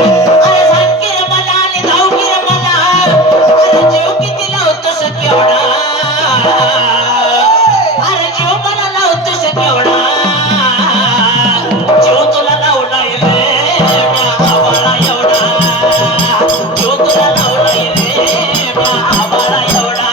अरे सांग की रे मला आणि धाव की रे मला अरे जीव किती लावतोस केवढा अरे जीव मला लावतोस केवढा जीव तुला लावलाय रे म्या आबाळा एवढा जीव तुला लावलाय रे म्या आबाळा एवढा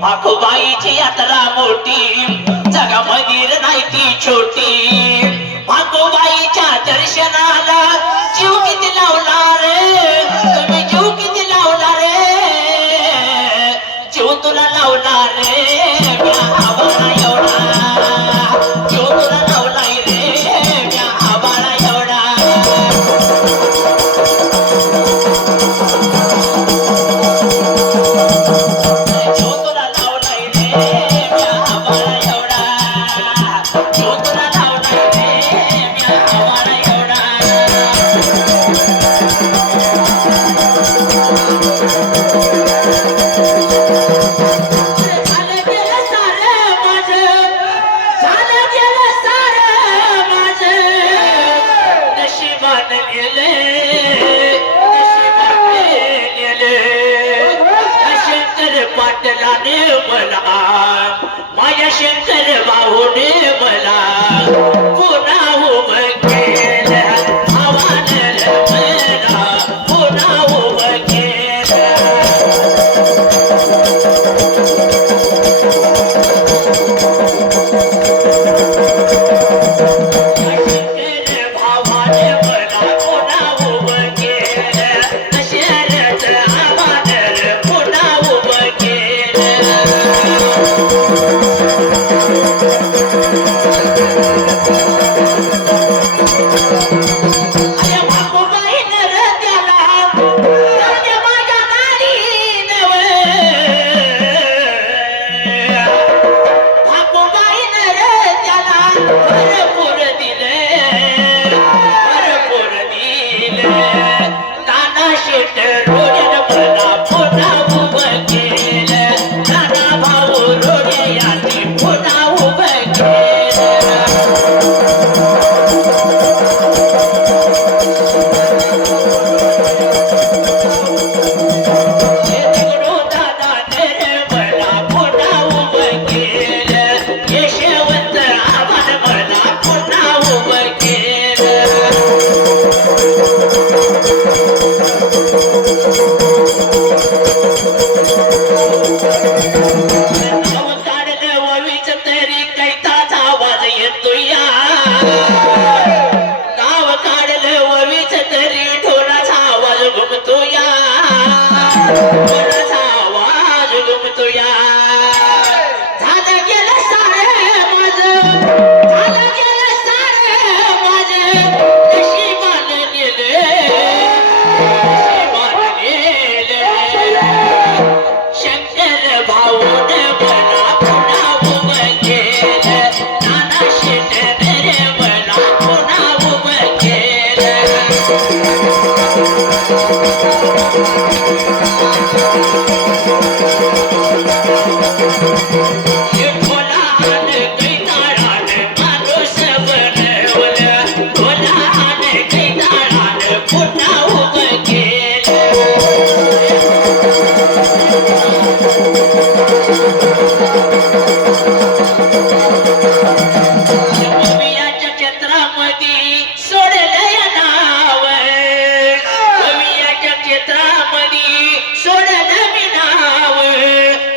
भाकोबाईची यात्रा मोठी जगामधील नाही ती छोटी भाकोबाईच्या दर्शनाला जीव किती लावला रे तुम्ही जीव किती लावला रे जीव तुला लावला रे म्या आबाळा एवढा जीव तुला लावलाय रे म्या आबाळा एवढा पाटलाने मला माझ्या शंकर भाऊने मला पुन्हा उभं केलं आव्हान मला पुन्हा उभं केलं शंकर भावाने मला पुन्हा उभं केलं शरद आव्हान पुन्हा उभं केलं अरे भाकोबाईन रे त्याला त्याने माझ्या गाडीन भाकोबाईन रे त्याला भरपूर दिले नाना शेट रोडन मला पुन्हा उभं केलं नाना भाऊ रोडे यांनी पुन्हा उभं केलं यशवंत आव्हान मला पुन्हा उभं केलं नाव काढलं ववीच तरी कैताचा आवाज येतोया नाव काढलं ववीच तरी ढोलाचा आवाज घुमतोया ढोलाचा आवाज घुमतोया झालं गेलं सारे माझं झालं गेलं सारे माझं नशिबानं नेलं शंकर भाऊन मला पुन्हा उभं केलं नाना शेट रे मला पुन्हा उभं केलं ढोलान कैताळान माणूस बनवलं ढोलान कैताळान पुन्हा उभं केलं कवियाच्या क्षेत्रामध्ये सोडलंय नाव कवियाच्या क्षेत्रामध्ये सोडलं मी नाव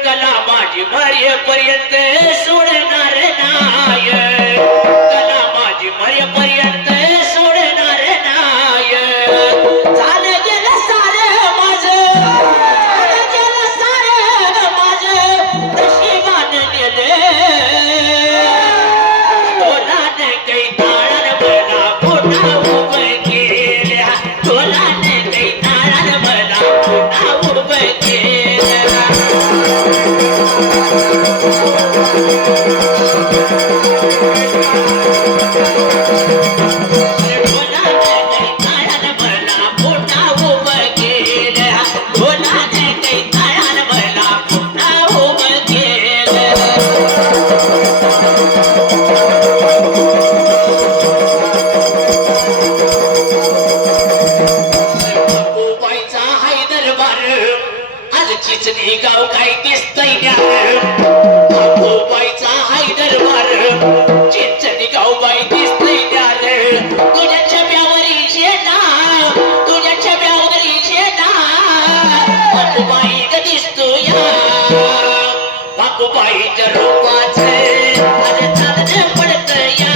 कला माझी मरेपर्यंत सोडणार नाय कला माझी मरेपर्यंत सोडणार नाय झालं गेलं सारं माझं झालं गेलं सारं माझं नशिबानं नेलं ढोलान कैताळान मला पुन्हा उभं केलं ढोलान कैताळान मला चिचणी गाव काय दिसतंय बाईचा हाय दरबार चिचणी गाव बाई दिसतंय तुझ्या छब्यावरील शेटा तुझ्या छब्यावरील शेटा बाई ग दिसतो या बाईच्या रूपाचे आज चांदण्या पडत या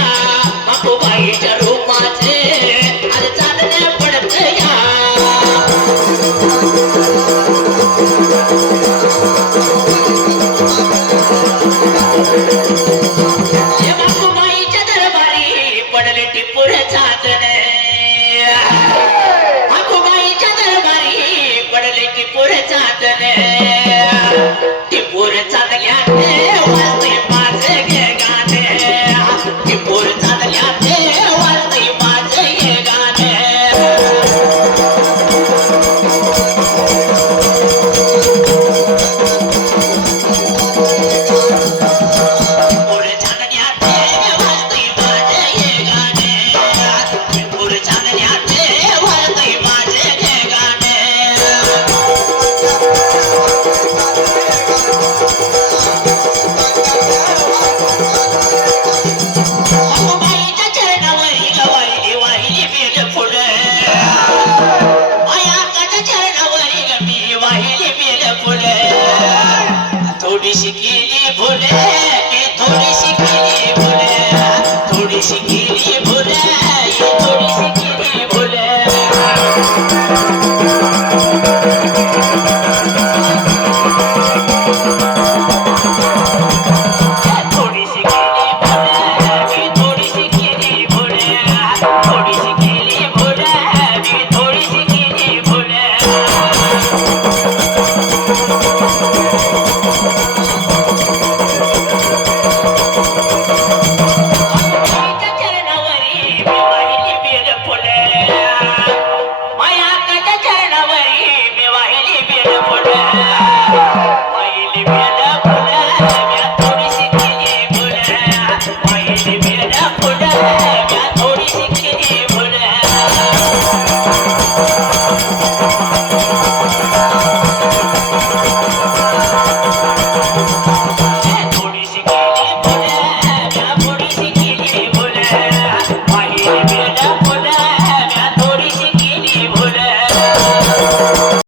बाईच्या रूपाचे आज चांदण्या पडत या